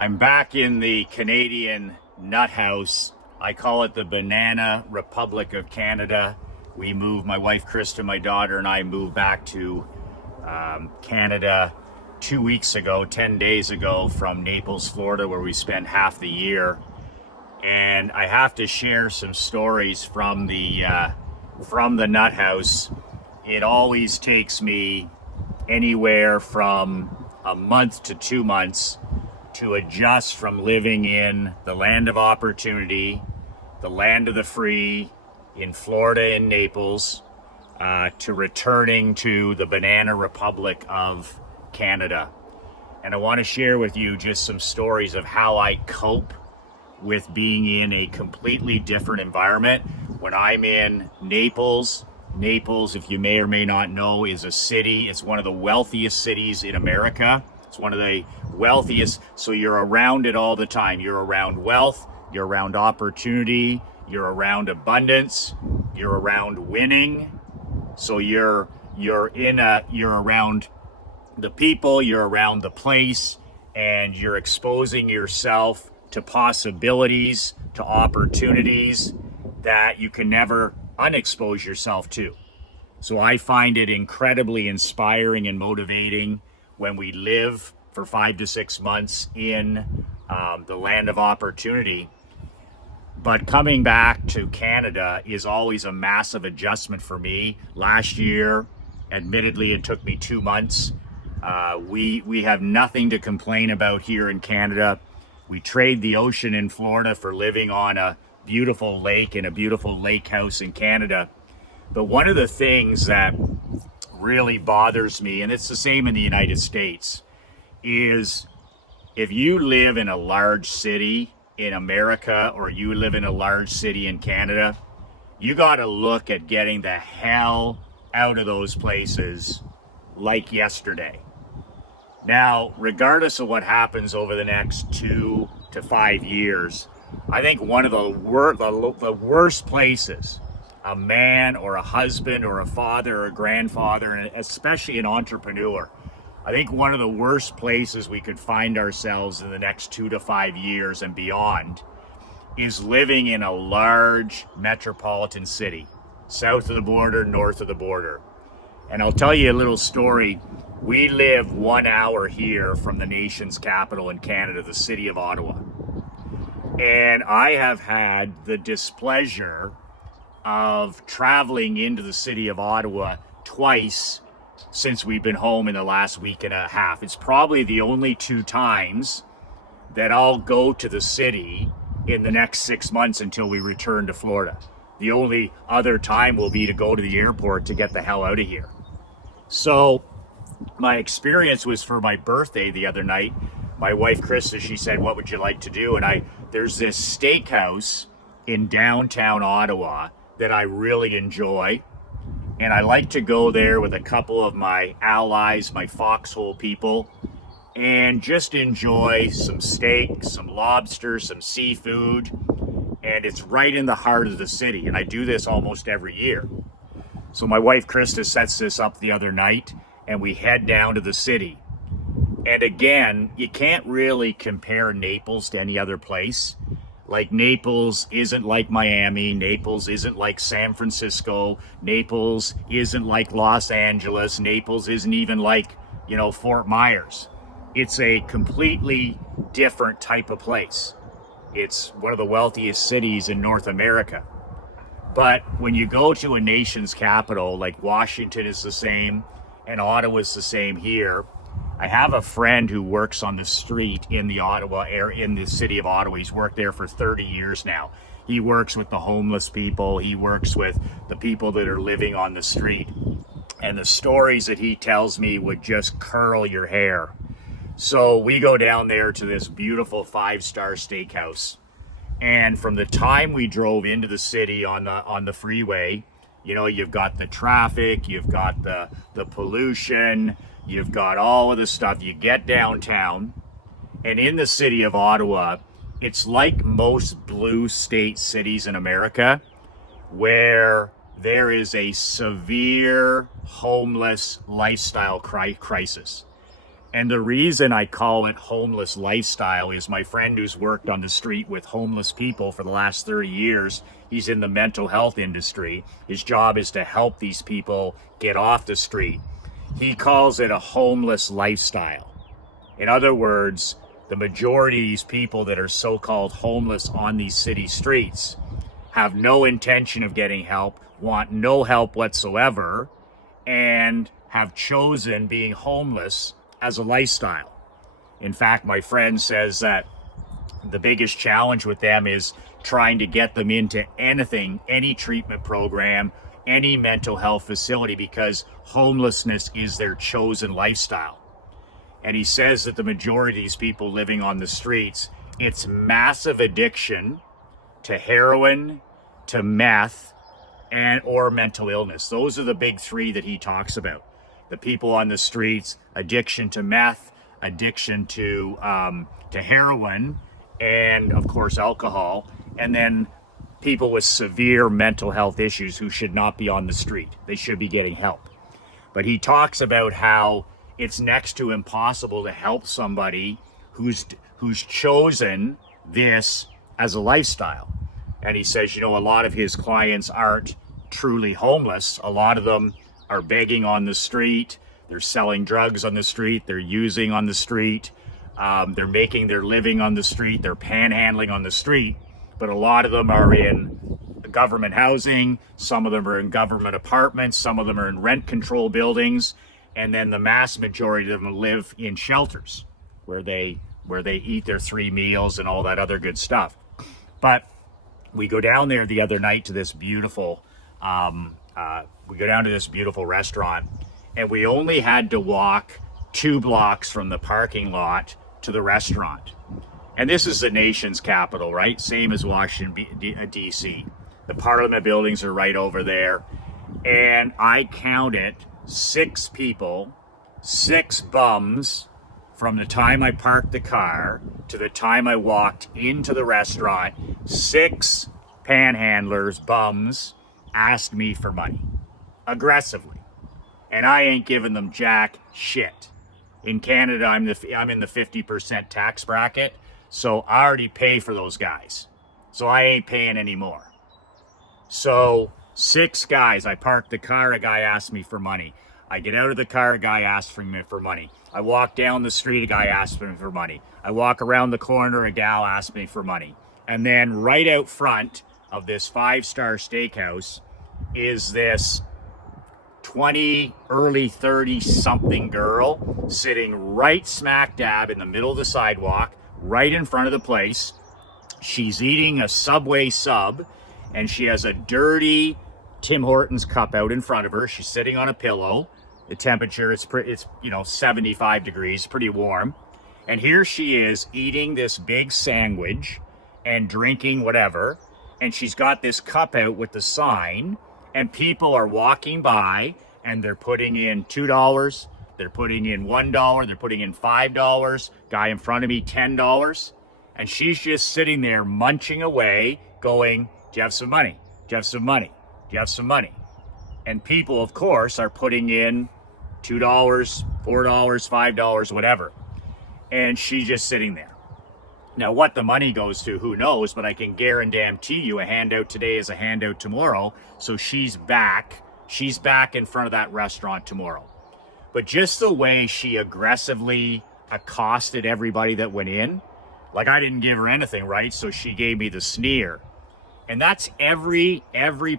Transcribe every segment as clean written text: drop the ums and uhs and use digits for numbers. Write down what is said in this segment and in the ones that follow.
I'm back in the Canadian nut house. I call it the Banana Republic of Canada. We moved, my wife Krista, my daughter, and I moved back to Canada 2 weeks ago, 10 days ago, from Naples, Florida, where we spent half the year. And I have to share some stories from the nut house. It always takes me anywhere from a month to 2 months to adjust from living in the land of opportunity, the land of the free in Florida and Naples, to returning to the Banana Republic of Canada. And I want to share with you just some stories of how I cope with being in a completely different environment. When I'm in Naples, if you may or may not know, is a city. It's one of the wealthiest cities in America. It's one of the wealthiest, so you're around it all the time. You're around wealth, you're around opportunity, you're around abundance, you're around winning. So you're around the people, you're around the place, and you're exposing yourself to possibilities, to opportunities that you can never unexpose yourself to. So I find it incredibly inspiring and motivating when we live for 5 to 6 months in the land of opportunity. But coming back to Canada is always a massive adjustment for me. Last year, admittedly, it took me 2 months. We have nothing to complain about here in Canada. We trade the ocean in Florida for living on a beautiful lake in a beautiful lake house in Canada. But one of the things that really bothers me, and it's the same in the United States, is if you live in a large city in America or you live in a large city in Canada, you got to look at getting the hell out of those places like yesterday. Now, regardless of what happens over the next 2 to 5 years, I think one of the worst places a man or a husband or a father or a grandfather, and especially an entrepreneur, I think one of the worst places we could find ourselves in the next 2 to 5 years and beyond is living in a large metropolitan city, south of the border, north of the border. And I'll tell you a little story. We live 1 hour here from the nation's capital in Canada, the city of Ottawa. And I have had the displeasure of traveling into the city of Ottawa twice since we've been home in the last week and a half. It's probably the only 2 times that I'll go to the city in the next 6 months until we return to Florida. The only other time will be to go to the airport to get the hell out of here. So my experience was for my birthday the other night. My wife Krista, she said, "What would you like to do?" And there's this steakhouse in downtown Ottawa that I really enjoy. And I like to go there with a couple of my allies, my foxhole people, and just enjoy some steak, some lobster, some seafood. And it's right in the heart of the city. And I do this almost every year. So my wife Krista sets this up the other night and we head down to the city. And again, you can't really compare Naples to any other place. Like Naples isn't like Miami, Naples isn't like San Francisco, Naples isn't like Los Angeles, Naples isn't even like, Fort Myers. It's a completely different type of place. It's one of the wealthiest cities in North America. But when you go to a nation's capital, like Washington is the same and Ottawa is the same here. I have a friend who works on the street in the Ottawa area, in the city of Ottawa. He's worked there for 30 years now. He works with the homeless people. He works with the people that are living on the street. And the stories that he tells me would just curl your hair. So we go down there to this beautiful 5-star steakhouse. And from the time we drove into the city on the freeway, you've got the traffic, you've got the pollution, you've got all of the stuff. You get downtown, and in the city of Ottawa, it's like most blue state cities in America, where there is a severe homeless lifestyle crisis. And the reason I call it homeless lifestyle is my friend who's worked on the street with homeless people for the last 30 years, he's in the mental health industry. His job is to help these people get off the street. He calls it a homeless lifestyle. In other words, the majority of these people that are so-called homeless on these city streets have no intention of getting help, want no help whatsoever, and have chosen being homeless as a lifestyle. In fact, my friend says that the biggest challenge with them is trying to get them into anything, any treatment program, any mental health facility, because homelessness is their chosen lifestyle. And he says that the majority of these people living on the streets, it's massive addiction to heroin, to meth, and or mental illness. Those are the big three that he talks about. The people on the streets, addiction to meth, addiction to heroin, and of course alcohol, and then people with severe mental health issues who should not be on the street. They should be getting help. But he talks about how it's next to impossible to help somebody who's chosen this as a lifestyle. And he says, you know, a lot of his clients aren't truly homeless. A lot of them are begging on the street. They're selling drugs on the street. They're using on the street. They're making their living on the street. They're panhandling on the street. But a lot of them are in government housing. Some of them are in government apartments. Some of them are in rent control buildings. And then the mass majority of them live in shelters where they eat their 3 meals and all that other good stuff. But we go down there the other night to this beautiful restaurant, and we only had to walk 2 blocks from the parking lot to the restaurant. And this is the nation's capital, right? Same as Washington, D.C. The Parliament buildings are right over there. And I counted 6 people, 6 bums, from the time I parked the car to the time I walked into the restaurant. 6 panhandlers, bums, asked me for money aggressively, and I ain't giving them jack shit. In Canada, I'm in the 50% tax bracket, so I already pay for those guys, so I ain't paying anymore. So 6 guys, I parked the car, a guy asked me for money. I get out of the car, a guy asks me for money. I walk down the street, a guy asks me for money. I walk around the corner, a gal asks me for money. And then right out front of this 5-star steakhouse is this 20, early 30 something girl sitting right smack dab in the middle of the sidewalk, right in front of the place. She's eating a Subway sub, and she has a dirty Tim Hortons cup out in front of her. She's sitting on a pillow. The temperature, it's 75 degrees, pretty warm. And here she is eating this big sandwich and drinking whatever. And she's got this cup out with the sign, and people are walking by, and they're putting in $2, they're putting in $1, they're putting in $5, guy in front of me, $10. And she's just sitting there munching away, going, do you have some money? Do you have some money? Do you have some money? And people, of course, are putting in $2, $4, $5, whatever. And she's just sitting there. Now, what the money goes to, who knows, but I can guarantee you a handout today is a handout tomorrow. So she's back in front of that restaurant tomorrow. But just the way she aggressively accosted everybody that went in, like I didn't give her anything, right? So she gave me the sneer. And that's every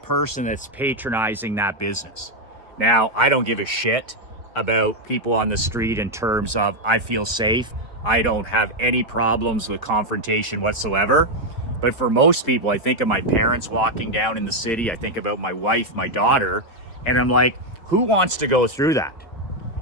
person that's patronizing that business. Now, I don't give a shit about people on the street in terms of I feel safe. I don't have any problems with confrontation whatsoever. But for most people, I think of my parents walking down in the city. I think about my wife, my daughter, and I'm like, who wants to go through that?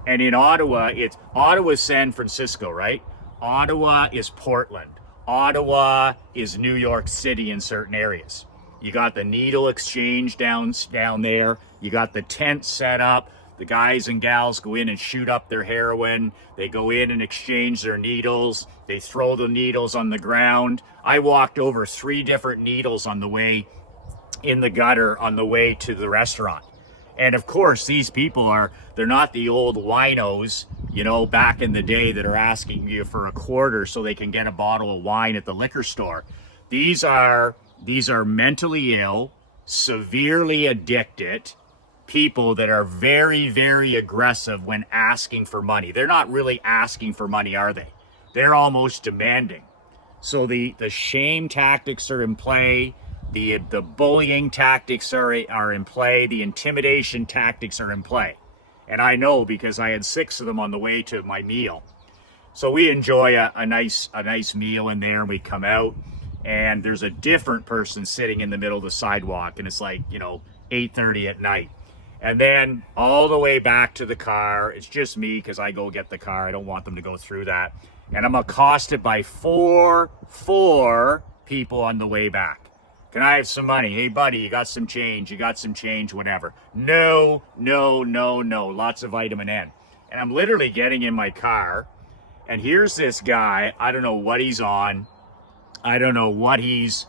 And in Ottawa, Ottawa's San Francisco, right? Ottawa is Portland. Ottawa is New York City in certain areas. You got the needle exchange down there. You got the tent set up. The guys and gals go in and shoot up their heroin. They go in and exchange their needles. They throw the needles on the ground. I walked over 3 different needles on the way in the gutter on the way to the restaurant. And of course, these people they're not the old winos you know, back in the day, that are asking you for a quarter so they can get a bottle of wine at the liquor store. These are mentally ill, severely addicted people that are very, very aggressive when asking for money. They're not really asking for money, are they? They're almost demanding. So the shame tactics are in play. The bullying tactics are in play. The intimidation tactics are in play. And I know, because I had 6 of them on the way to my meal. So we enjoy a nice meal in there, and we come out, and there's a different person sitting in the middle of the sidewalk, and it's like, you know, 8:30 at night. And then all the way back to the car, it's just me, because I go get the car. I don't want them to go through that. And I'm accosted by four people on the way back. Can I have some money? Hey, buddy, you got some change? You got some change? Whatever. No. Lots of vitamin N. And I'm literally getting in my car, and here's this guy. I don't know what he's on. I don't know what he's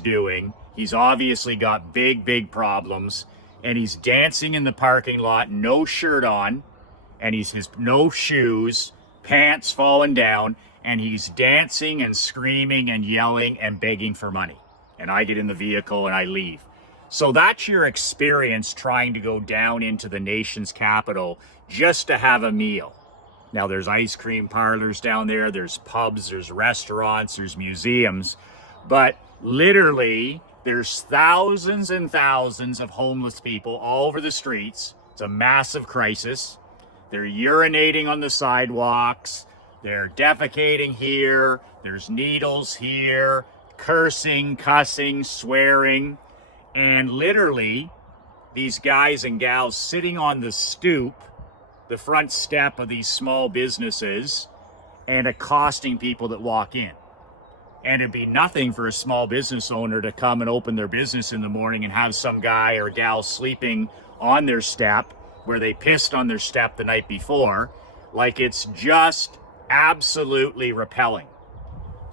doing. He's obviously got big problems, and he's dancing in the parking lot, no shirt on, and he's no shoes, pants falling down, and he's dancing and screaming and yelling and begging for money. And I get in the vehicle and I leave. So that's your experience trying to go down into the nation's capital just to have a meal. Now, there's ice cream parlors down there, there's pubs, there's restaurants, there's museums, but literally there's thousands and thousands of homeless people all over the streets. It's a massive crisis. They're urinating on the sidewalks, they're defecating here, there's needles here, cursing, cussing, swearing, and literally these guys and gals sitting on the stoop, the front step of these small businesses, and accosting people that walk in. And it'd be nothing for a small business owner to come and open their business in the morning and have some guy or gal sleeping on their step where they pissed on their step the night before. Like, it's just absolutely repelling.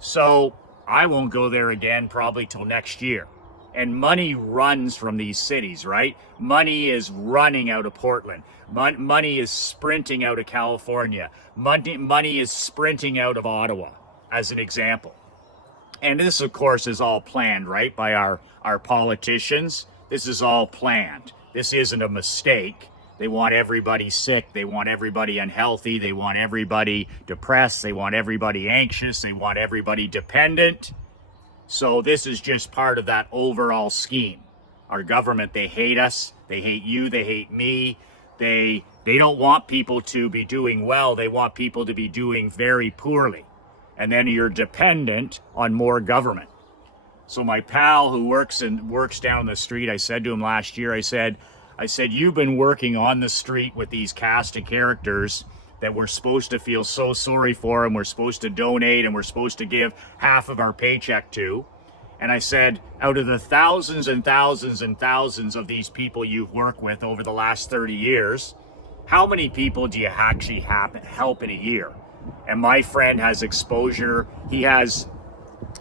So I won't go there again probably till next year. And money runs from these cities, right? Money is running out of Portland. Money is sprinting out of California. Money is sprinting out of Ottawa, as an example. And this, of course, is all planned, right, by our politicians. This is all planned. This isn't a mistake. They want everybody sick. They want everybody unhealthy. They want everybody depressed. They want everybody anxious. They want everybody dependent. So this is just part of that overall scheme. Our government, they hate us. They hate you. They hate me. They don't want people to be doing well. They want people to be doing very poorly. And then you're dependent on more government. So my pal who works down the street, I said to him last year, I said, you've been working on the street with these cast of characters that we're supposed to feel so sorry for, and we're supposed to donate, and we're supposed to give half of our paycheck to. And I said, out of the thousands and thousands and thousands of these people you've worked with over the last 30 years, how many people do you actually help in a year? And my friend has exposure. He has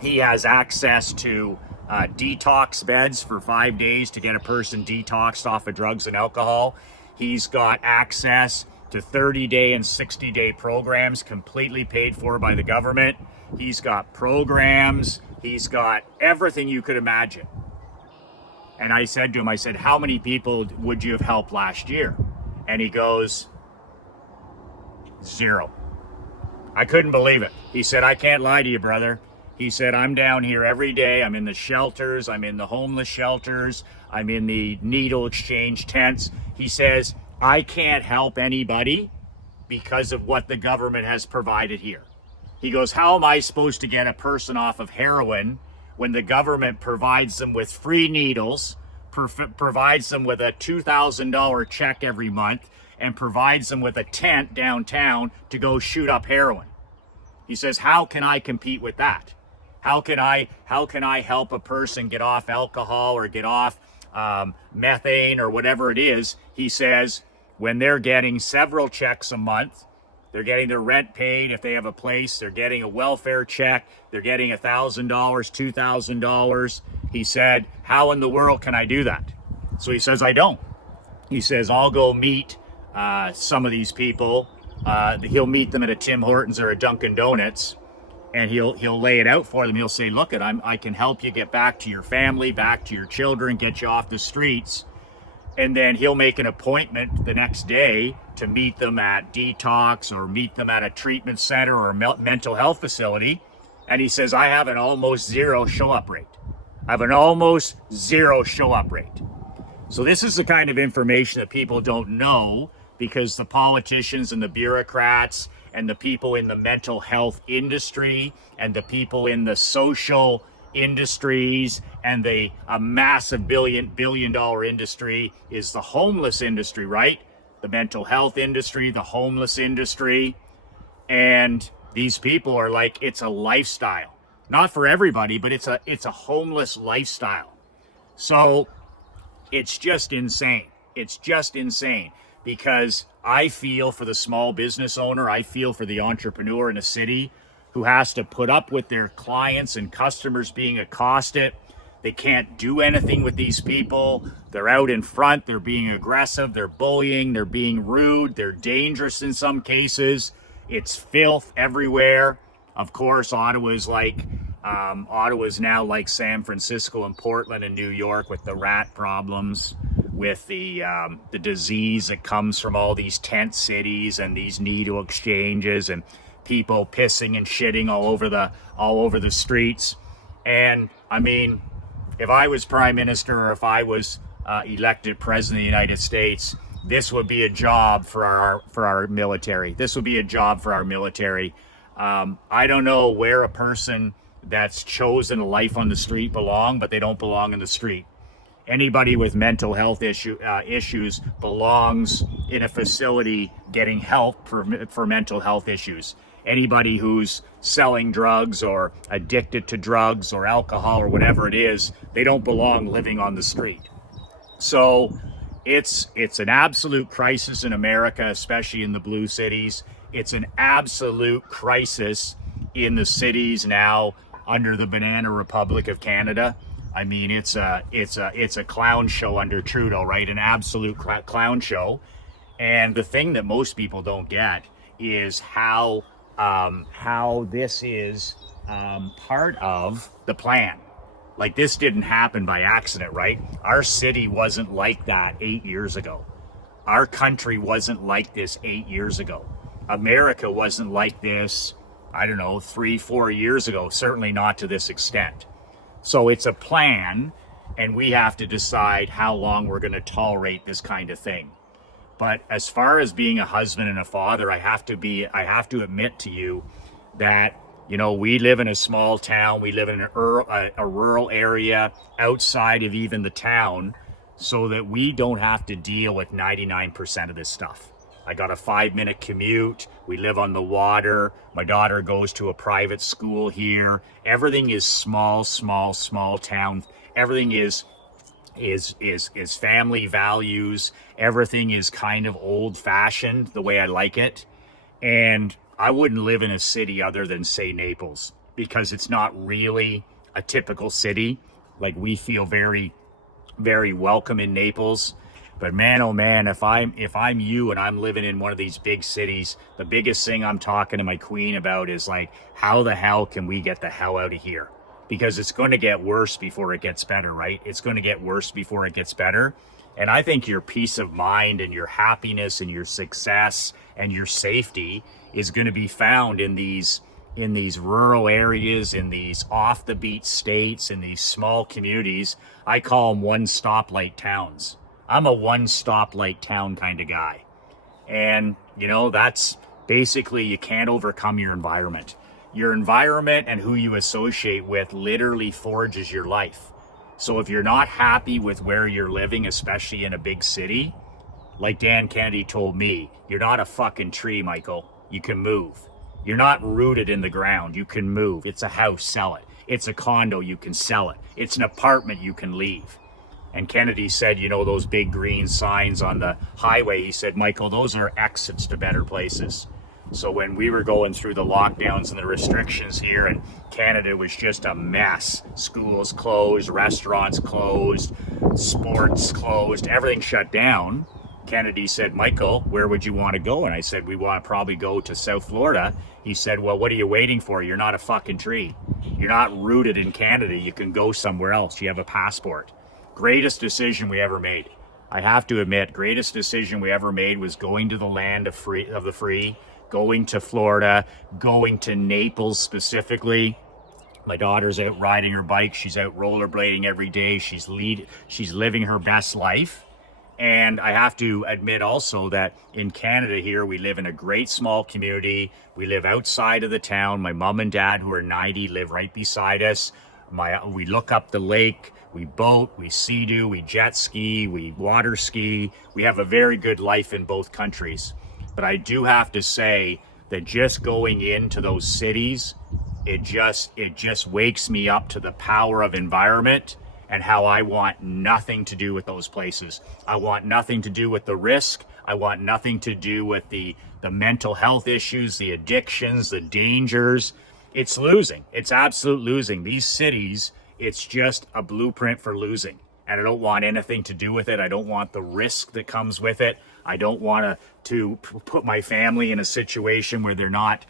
access to detox beds for 5 days to get a person detoxed off of drugs and alcohol. He's got access to 30-day and 60-day programs completely paid for by the government. He's got programs. He's got everything you could imagine. And I said to him, how many people would you have helped last year? And he goes, 0. I couldn't believe it. He said, I can't lie to you, brother. He said, I'm down here every day. I'm in the shelters. I'm in the homeless shelters. I'm in the needle exchange tents. He says, I can't help anybody because of what the government has provided here. He goes, how am I supposed to get a person off of heroin when the government provides them with free needles, provides them with a $2,000 check every month, and provides them with a tent downtown to go shoot up heroin? He says, how can I compete with that? How can I help a person get off alcohol or get off methane or whatever it is? He says, when they're getting several checks a month, they're getting their rent paid if they have a place, they're getting a welfare check, they're getting $1,000, $2,000. He said, how in the world can I do that? So he says, I don't. He says, I'll go meet some of these people he'll meet them at a Tim Hortons or a Dunkin' Donuts, and he'll lay it out for them. He'll say, look, I can help you get back to your family, back to your children, get you off the streets. And then he'll make an appointment the next day to meet them at detox or meet them at a treatment center or a mental health facility. And he says, I have an almost zero show up rate. I have an almost zero show up rate. So this is the kind of information that people don't know, because the politicians and the bureaucrats and the people in the mental health industry and the people in the social industries and a massive billion dollar industry is the homeless industry, right? The mental health industry, the homeless industry. And these people are like, it's a lifestyle. Not for everybody, but it's a homeless lifestyle. So it's just insane. It's just insane, because I feel for the small business owner, I feel for the entrepreneur in a city who has to put up with their clients and customers being accosted. They can't do anything with these people. They're out in front, they're being aggressive, they're bullying, they're being rude, they're dangerous in some cases. It's filth everywhere. Of course, Ottawa's now like San Francisco and Portland and New York, with the rat problems, with the disease that comes from all these tent cities and these needle exchanges and people pissing and shitting all over the streets. And I mean, if I was prime minister, or if I was elected president of the United States, this would be a job for our military. This would be a job for our military. I don't know where a person that's chosen a life on the street belong, but they don't belong in the street. Anybody with mental health issues belongs in a facility getting help for mental health issues. Anybody who's selling drugs or addicted to drugs or alcohol or whatever it is, they don't belong living on the street. So it's an absolute crisis in America, especially in the blue cities. It's an absolute crisis in the cities now under the Banana Republic of Canada. I mean, it's a clown show under Trudeau, right? An absolute clown show. And the thing that most people don't get is how this is part of the plan. Like, this didn't happen by accident, right? Our city wasn't like that 8 years ago. Our country wasn't like this 8 years ago. America wasn't like this, I don't know, 3-4 years ago, certainly not to this extent. So it's a plan, and we have to decide how long we're going to tolerate this kind of thing. But as far as being a husband and a father, I have to admit to you that, you know, we live in a small town. We live in a rural area outside of even the town, so that we don't have to deal with 99% of this stuff. I got a 5-minute commute. We live on the water. My daughter goes to a private school here. Everything is small town. Everything is family values. Everything is kind of old fashioned the way I like it. And I wouldn't live in a city other than, say, Naples, because it's not really a typical city. Like, we feel very, very welcome in Naples. But man, oh man, if I'm you and I'm living in one of these big cities, the biggest thing I'm talking to my queen about is like, how the hell can we get the hell out of here? Because it's going to get worse before it gets better, right? It's going to get worse before it gets better. And I think your peace of mind and your happiness and your success and your safety is going to be found in these rural areas, in these off the beat states, in these small communities. I call them one stoplight towns. I'm a one stoplight town kind of guy. And, you know, that's basically, you can't overcome your environment. Your environment and who you associate with literally forges your life. So if you're not happy with where you're living, especially in a big city, like Dan Kennedy told me, you're not a fucking tree, Michael. You can move. You're not rooted in the ground. You can move. It's a house, sell it. It's a condo, you can sell it. It's an apartment, you can leave. And Kennedy said, you know, those big green signs on the highway, he said, Michael, those are exits to better places. So when we were going through the lockdowns and the restrictions here, and Canada was just a mess. Schools closed, restaurants closed, sports closed, everything shut down. Kennedy said, Michael, where would you want to go? And I said, we want to probably go to South Florida. He said, well, what are you waiting for? You're not a fucking tree. You're not rooted in Canada. You can go somewhere else. You have a passport. Greatest decision we ever made. I have to admit, greatest decision we ever made was going to the land of the free, going to Florida, going to Naples specifically. My daughter's out riding her bike. She's out rollerblading every day. She's living her best life. And I have to admit also that in Canada here, we live in a great small community. We live outside of the town. My mom and dad, who are 90, live right beside us. We look up the lake, we boat, we sea-doo, we jet ski, we water ski. We have a very good life in both countries. But I do have to say that just going into those cities, it just wakes me up to the power of environment and how I want nothing to do with those places. I want nothing to do with the risk. I want nothing to do with the mental health issues, the addictions, the dangers. It's losing. It's absolute losing. These cities, it's just a blueprint for losing. And I don't want anything to do with it. I don't want the risk that comes with it. I don't want to put my family in a situation where they're not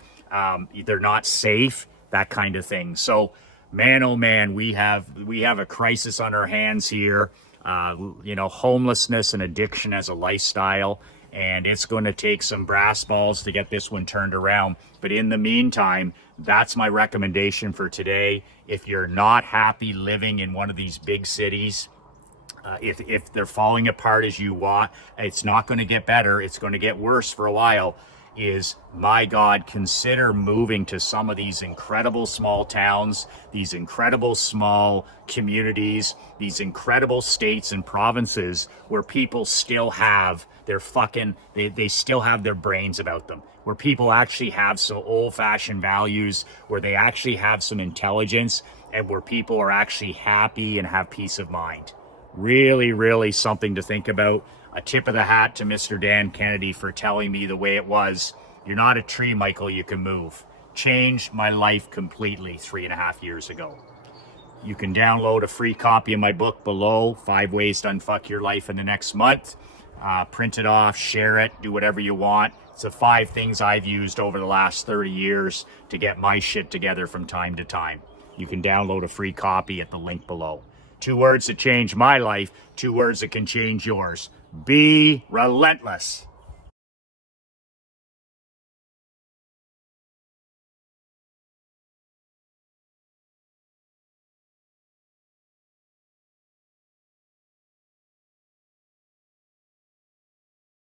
safe, that kind of thing. So, man, oh man, we have a crisis on our hands here. Homelessness and addiction as a lifestyle, and it's going to take some brass balls to get this one turned around. But in the meantime, that's my recommendation for today. If you're not happy living in one of these big cities, if they're falling apart as you want, it's not going to get better. It's going to get worse for a while. My God, consider moving to some of these incredible small towns, these incredible small communities, these incredible states and provinces where people still have they still have their brains about them, where people actually have some old-fashioned values, where they actually have some intelligence, and where people are actually happy and have peace of mind. Really, really something to think about. A tip of the hat to Mr. Dan Kennedy for telling me the way it was. You're not a tree, Michael, you can move. Changed my life completely 3.5 years ago. You can download a free copy of my book below, 5 Ways to Unfuck Your Life in the Next Month. Print it off, share it, do whatever you want. It's the 5 things I've used over the last 30 years to get my shit together from time to time. You can download a free copy at the link below. 2 words that changed my life, 2 words that can change yours. Be relentless.